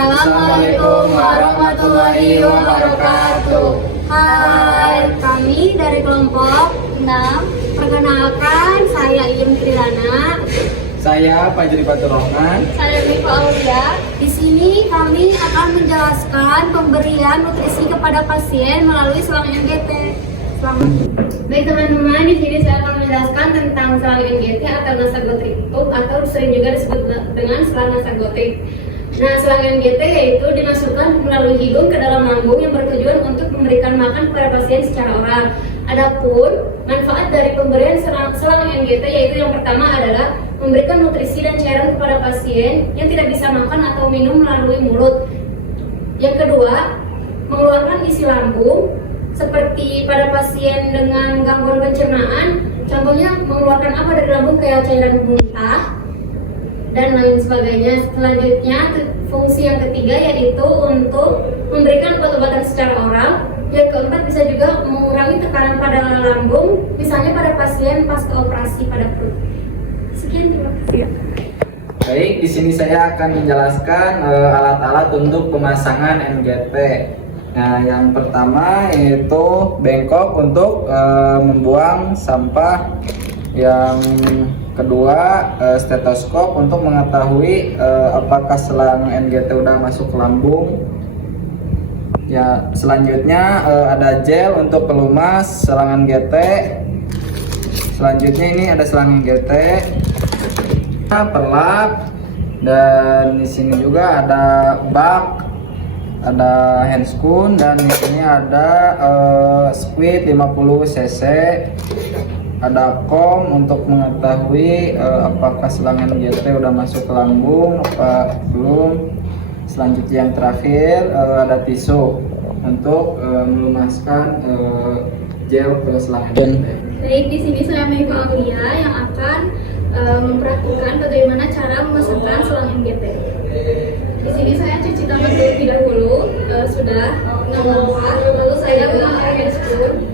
Assalamualaikum warahmatullahi wabarakatuh. Hai, kami dari kelompok 6. Perkenalkan, saya Iyem Trilana. Saya Fajri Fatur Rahman. Saya Mifa Aulia. Di sini kami akan menjelaskan pemberian nutrisi kepada pasien melalui selang NGT. Baik teman-teman, di sini saya akan menjelaskan tentang selang NGT atau nasogastric tube atau sering juga disebut dengan selang nasogastric. Nah, selang NGT yaitu dimasukkan melalui hidung ke dalam lambung yang bertujuan untuk memberikan makan kepada pasien secara oral. Adapun manfaat dari pemberian selang NGT yaitu yang pertama adalah memberikan nutrisi dan cairan kepada pasien yang tidak bisa makan atau minum melalui mulut. Yang kedua, mengeluarkan isi lambung seperti pada pasien dengan gangguan pencernaan, contohnya mengeluarkan apa dari lambung kayak cairan muntah dan lain sebagainya. Selanjutnya, fungsi yang ketiga yaitu untuk memberikan obat-obatan secara oral. Yang keempat, bisa juga mengurangi tekanan pada lambung, misalnya pada pasien pasca operasi pada perut. Sekian, terima kasih. Baik, di sini saya akan menjelaskan alat-alat untuk pemasangan NGT. Nah, yang pertama yaitu bengkok untuk membuang sampah. Yang kedua, stetoskop untuk mengetahui apakah selang NGT udah masuk ke lambung. Ya, selanjutnya ada gel untuk pelumas selang NGT. Selanjutnya ini ada selang NGT, pelak, dan di sini juga ada bak, ada handscoon, dan di sini ada squid 50 cc. Ada kom untuk mengetahui apakah selang NGT udah masuk ke lambung apa belum. Selanjutnya yang terakhir ada tisu untuk melumaskan gel ke selang NGT. Baik, di sini saya Mifa Aulia yang akan mempraktikkan bagaimana cara memasangkan selang NGT. Di sini saya cuci tangan terlebih dahulu, sudah 6 langkah, lalu saya memakai handscoon.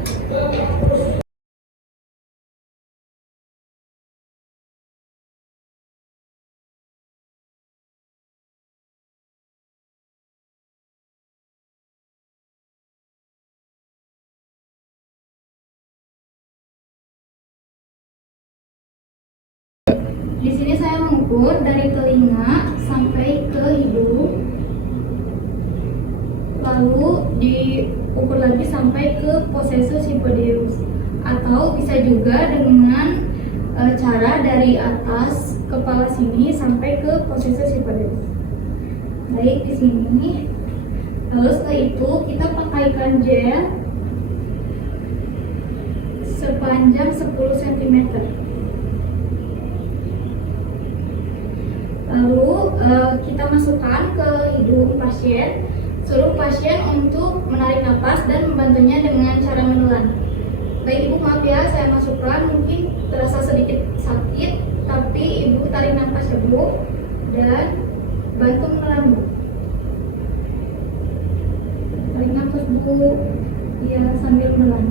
Di sini saya mengukur dari telinga sampai ke hidung, lalu diukur lagi sampai ke posesus hypodeus, atau bisa juga dengan cara dari atas kepala sini sampai ke posesus hypodeus. Baik, di sini. Lalu setelah itu kita pakaikan gel sepanjang 10 cm. Lalu kita masukkan ke hidung pasien, suruh pasien untuk menarik nafas dan membantunya dengan cara menelan. Baik Ibu, maaf ya, saya masukkan mungkin terasa sedikit sakit, tapi Ibu tarik nafas ya Bu, dan bantu menelan Bu. Tarik nafas Bu, ya sambil menelan.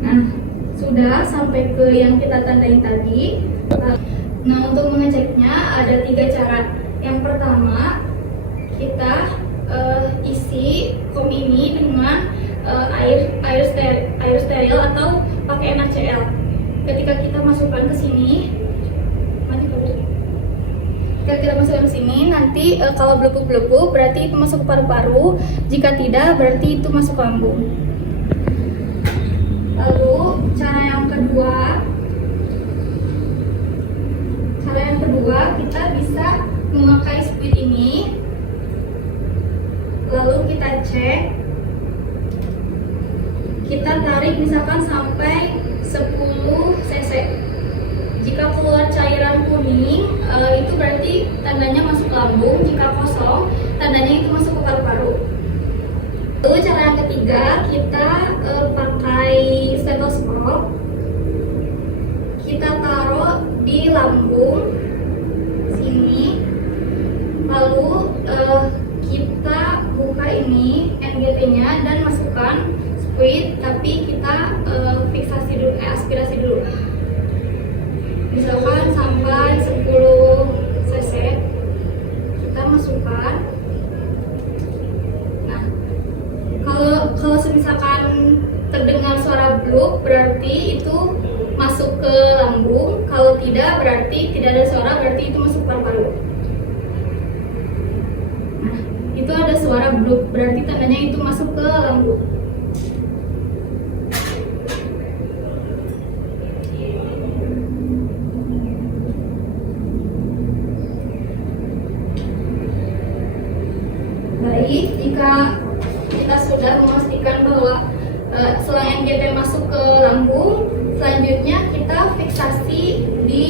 Nah, sudah sampai ke yang kita tandai tadi. Nah, untuk mengeceknya ada 3 cara. Yang pertama, kita isi kom ini dengan air steril atau pakai NaCl. Ketika kita masukkan ke sini, nanti kalau belebuk-belebuk berarti itu masuk ke paru-paru. Jika tidak, berarti itu masuk ke lambung. Lalu cara yang kedua, kita bisa memakai squid ini, lalu kita cek, kita tarik misalkan sampai 10 cc. Jika keluar cairan kuning, itu berarti tandanya masuk lambung. Jika kosong, tandanya itu masuk ke paru-paru. Lalu cara yang ketiga, kita pakai stetoskop, kita taruh di lambung sini, lalu kita buka ini NGT-nya dan masukkan squid, tapi kita fiksasi dulu, aspirasi dulu, misalkan sampai 10 cc. Kita masukkan. Nah, kalau misalkan terdengar suara bluk berarti itu masuk ke lambung. Kalau tidak berarti tidak ada suara, berarti itu masuk paru-paru. Nah, itu ada suara bluk berarti tandanya itu masuk ke lambung. Baik, jika kita sudah memastikan bahwa selang NGT masuk ke lambung, selanjutnya kita fiksasi di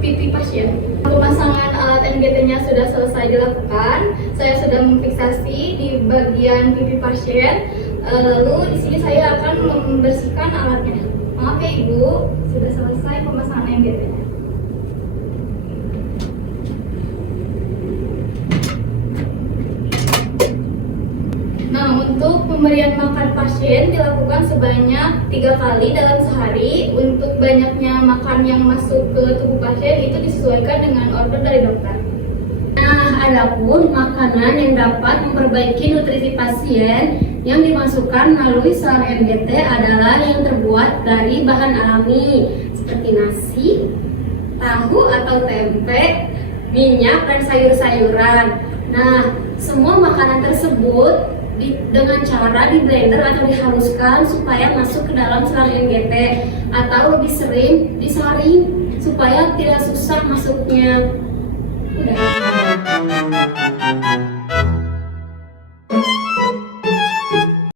pipi pasien. Pemasangan alat NGT-nya sudah selesai dilakukan. Saya sudah memfiksasi di bagian pipi pasien. Lalu di sini saya akan membersihkan alatnya. Maaf ya Ibu, sudah selesai pemasangan NGT-nya. Untuk pemberian makan pasien dilakukan sebanyak 3 kali dalam sehari. Untuk banyaknya makan yang masuk ke tubuh pasien itu disesuaikan dengan order dari dokter. Nah, adapun makanan yang dapat memperbaiki nutrisi pasien yang dimasukkan melalui selang NGT adalah yang terbuat dari bahan alami seperti nasi, tahu atau tempe, minyak, dan sayur-sayuran. Nah, semua makanan tersebut dengan cara di blender atau dihaluskan supaya masuk ke dalam selang NGT, atau lebih sering disaring supaya tidak susah masuknya. Udah.